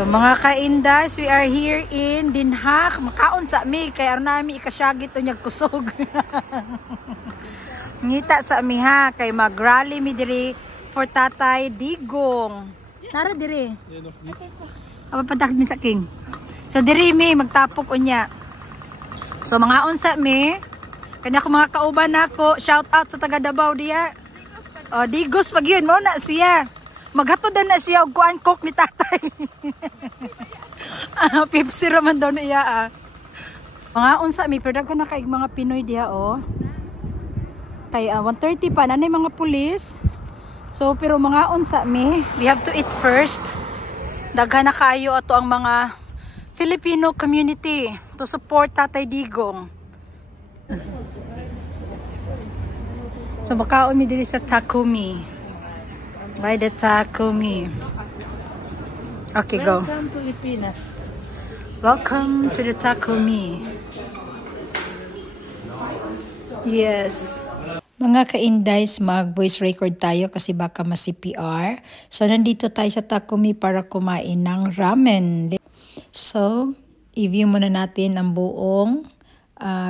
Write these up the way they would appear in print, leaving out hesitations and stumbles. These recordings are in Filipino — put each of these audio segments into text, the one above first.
So mga kaindas, we are here in Dinhak. Makaon sa mi kay arnami ikasyagit unyag kusog. Ngita sa mi ha kay mag-rally mi diri for Tatay Digong. Nara diri. Apa patak mi sa king. So diri mi magtapok unya. So mga unsa mi kanya ko mga kauban nako, shout out sa taga Davao diya. Oh, Digos pag yun mo na siya. Maghatod na siya og kuan cook ni tatay. Pepsi raman daw na iya. Mga unsa mi product ka na kay mga Pinoy diha oh. Kay 1:30 pa nanay mga pulis. So pero mga unsa mi, we have to eat first. Daghan na kayo ato ang mga Filipino community to support Tatay Digong. So makaon mi diri sa Takumi. By the Takumi. Okay, go. Welcome to Pilipinas. Welcome to the Takumi. Yes. Mga ka-indies, mag-voice record tayo kasi baka ma-CPR. So, nandito tayo sa Takumi para kumain ng ramen. So, i-view muna natin ang buong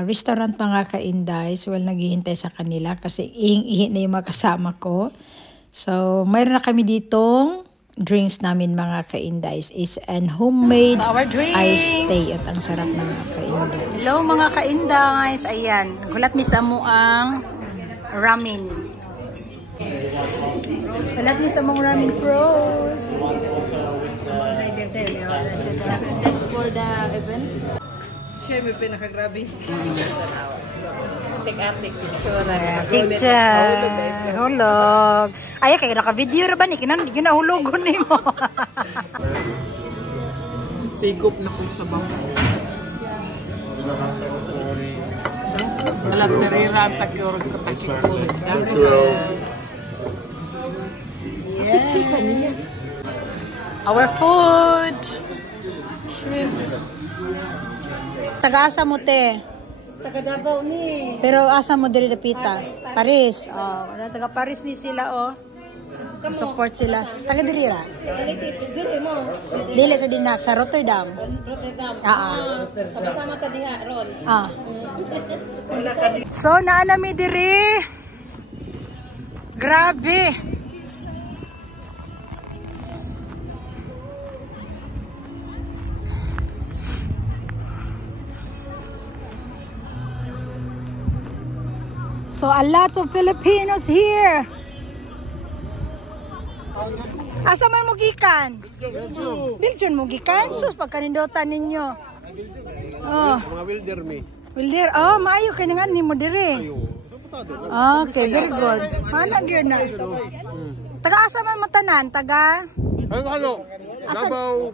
restaurant mga ka-indies. Well, naghihintay sa kanila kasi ihi na yung mga kasama ko. So, mayroon na kami ditong drinks namin mga ka-indies. Is an homemade iced tea at ang sarap mga ka-indies. Hello mga ka-indies. Ayan, gulat mi sa mo ang ramen. Gulat mi sa mong ramen pros. Driver there. Sacrifice for the event. Siya may pinakagrabe. Atik-atik. Picture. Hulog. Ay, kaya naka-video ra ba ni? Kinahulugon ni mo. Sigop na kung sa bang. Alam na rin rantak yung kapasikulit. Yes. Our food. Shrimp. Taga-asa mo te? Taga Davao ni. Pero asa mo diri dapita? Paris. Oh, taga Paris ni sila oh. Support sila. Taga diri ra? Dili mo. Dili sa Dinhak, sa Rotterdam. Rotterdam. Sama-sama ta diha ron. So naa mi diri. Grabe. So a lot of Filipinos here. Asa may mugikan? Belgium mugikan? Sus pagkanindotan ninyo. Oh. Mga wilder me. Wilder, oh maayo kay nga nimo diri. Okay, very good. Mana gyud na. Taga asa man matanan? Taga Ano? Davao.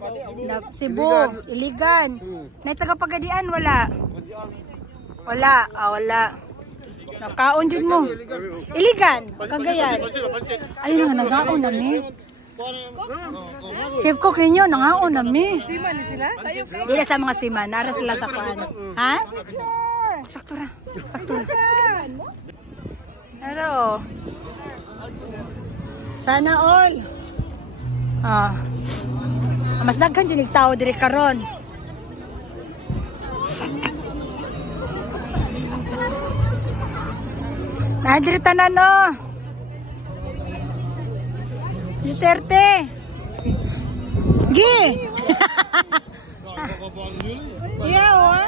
Cebu, Iligan. Nay taga Pagadian wala. Wala, wala. Nakaon jud mo. Iligan, Cagayan. Ayun na nagaon na mi. Chef cook ninyo nangaon na mi. Sima ni sila? Dili sa mga sima, nara sila sa kuan. Ha? Sakto ra. Sakto ra. Pero sana all. Mas daghan jud tao diri karon. Nadiri tanan no. Duterte. Gi. Iya oh.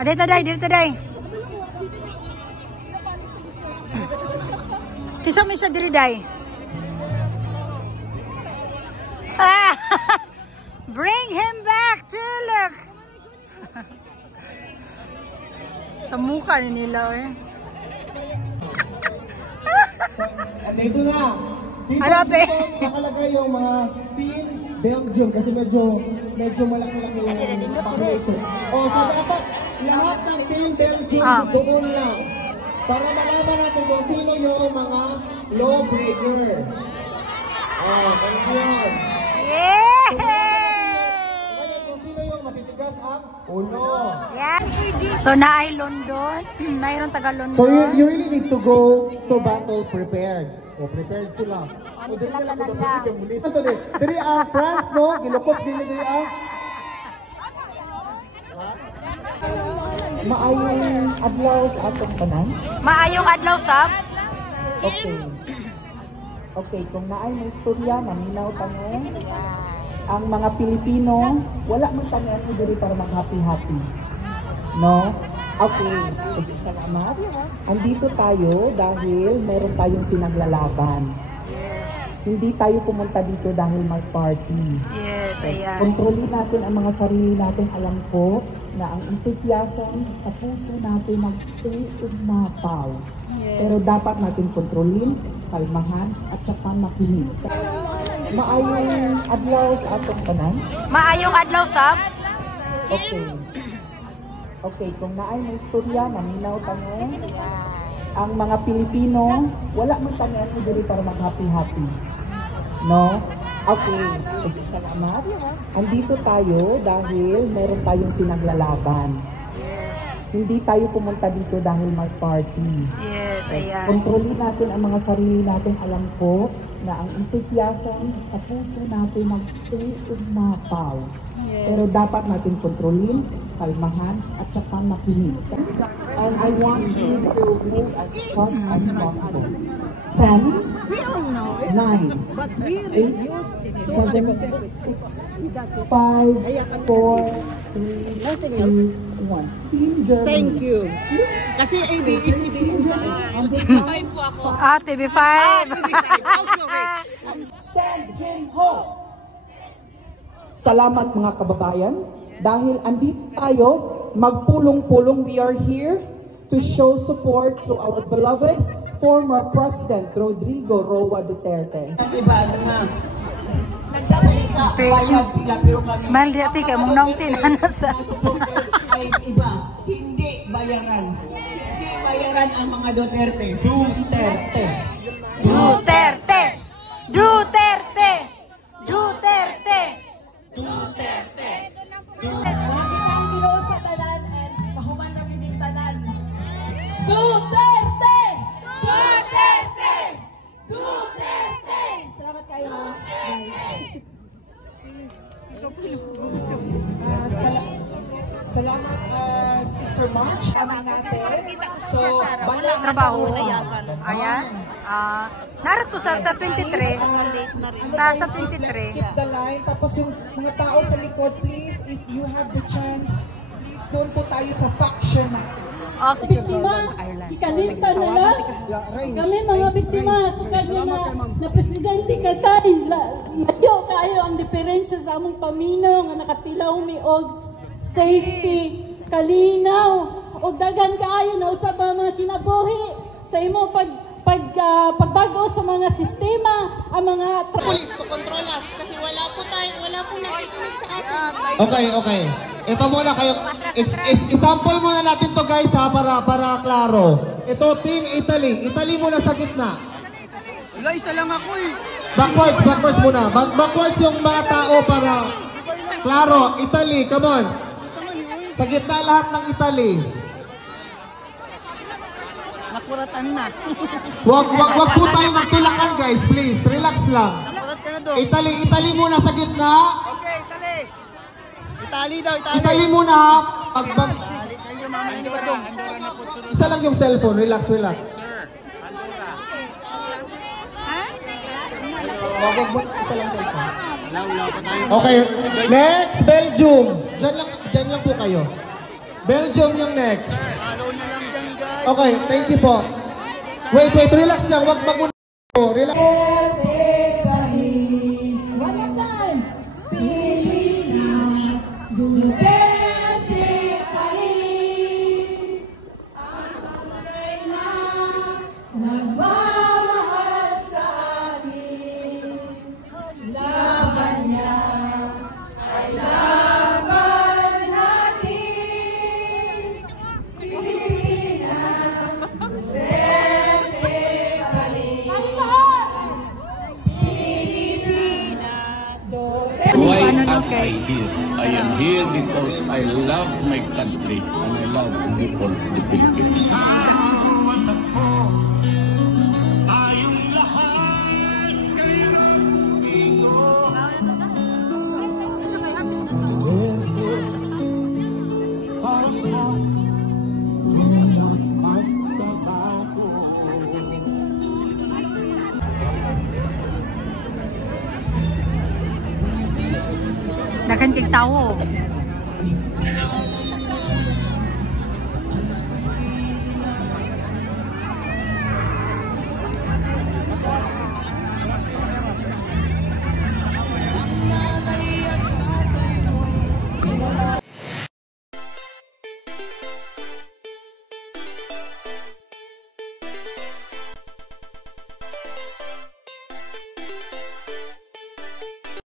Aday taday, diri taday. Kisa mi sa diri day. Bring him back to look. Sa mukha nila eh. Dito na. Dito nakalagay yung mga Team Belgium kasi medyo malaki-laki yung population. So dapat lahat ng Team Belgium doon lang. Para malaman natin kung sino yung mga lawbreaker. Ganyan. Matitigas ang uno. Yes. So naay London, mayroon taga London. So you really need to go to battle prepared. O prepared sila. kami sila tanan lang. Diri ang France, no? Gilukop din ni diri ang maayong adlaw sa atong tanan. Maayong adlaw sab. Okay. Okay, kung naay may istorya, maminaw tanong. Ang mga Pilipino, wala man tanong ko diri para mag-happy-happy. No? Okay, sige, salamat. Andito tayo dahil meron tayong pinaglalaban. Yes. Hindi tayo pumunta dito dahil may party. Yes, ayan. Kontrolin natin ang mga sarili natin. Alam ko na ang enthusiasm sa puso natin mag-umapaw. Yes. Pero dapat natin kontrolin, kalmahan, at saka makinig. Maayong adlaw sa atong tanan. Maayong adlaw sab. Okay. Okay, kung naay may istorya, maminaw tanong. Ang mga Pilipino, wala man tanong ko diri para mag-happy-happy. No? Okay, sige, salamat. Andito tayo dahil meron tayong pinaglalaban. Yes. Hindi tayo pumunta dito dahil may party. Yes, ayan. Kontrolin natin ang mga sarili natin. Alam ko na ang enthusiasm sa puso natin mag-umapaw. Yes. Pero dapat natin kontrolin, kalmahan, at saka makinig. And I want you to move as fast as possible. 10, 9, 8, 7, 6, 5, 4, 3, 2, 1. Team Germany. Thank you. Kasi ABS, TV5. Send him home. Salamat mga kababayan. Dahil andito tayo, magpulong-pulong, we are here to show support to our beloved former President Rodrigo Roa Duterte. Smile di ati kay mong naungtin sa. Ay iba, hindi bayaran. Hindi bayaran ang mga Duterte. Duterte. Duterte. Duterte. Duterte. Duterte. Kitang Ginoo sa tanan and mahuman ra gining tanan. Duterte! Duterte! Duterte! Salamat kayo. Salamat, Sister March. Kami natin. So, bala Trabaho. Ayan. Narito sa 23. Sa 23. Skip the line. Tapos yung mga tao sa likod, please, if you have the chance, please doon po tayo sa faction natin. Okay. Biktima, ikalitan na lang. Kami mga biktima, sukad nyo na Presidente Kasay, layo kayo ang diferensya sa among paminaw nga nakatilaw mi og safety, kalinaw, og dagan kaayo na usab mga kinabuhi sa imo pagbago sa mga sistema, ang mga police to control us kasi wala pong nakikinig sa atin. Okay. Ito muna kayo. Example muna natin to guys ha, para klaro. Ito Team Italy. Italy muna sa gitna. Wala, isa lang ako eh. Backwards muna. Backwards yung mga tao para klaro. Italy, come on. Sa gitna lahat ng Italy. Nakuratan na. Wag po tayo magtulakan guys, please. Relax lang. Nakurat ka na doon. Italy muna sa gitna. Okay, Italy. Italy daw, Italy. Italy muna ha. Italy tayo, mamaya ni Badong. Isa lang yung cellphone. Relax. Sir, Andorra. Wag isa lang cellphone. Law pa tayo. Okay, next Belgium. Diyan lang po kayo. Belgium yung next. Follow na lang dyan, guys. Okay, thank you po. Wait, relax lang. Wag maguna. Relax. one more time. Pilipinas, Duterte pa rin. Ang tunay na nagmamahal sa atin. Laban niya ay laban natin. Pilipinas, Duterte pa rin. Ang lahat! Pilipinas, Duterte. Why am I here? I am here because I love my country and I love the people of the Philippines. Tayong lahat kayo Dakan kay tawo.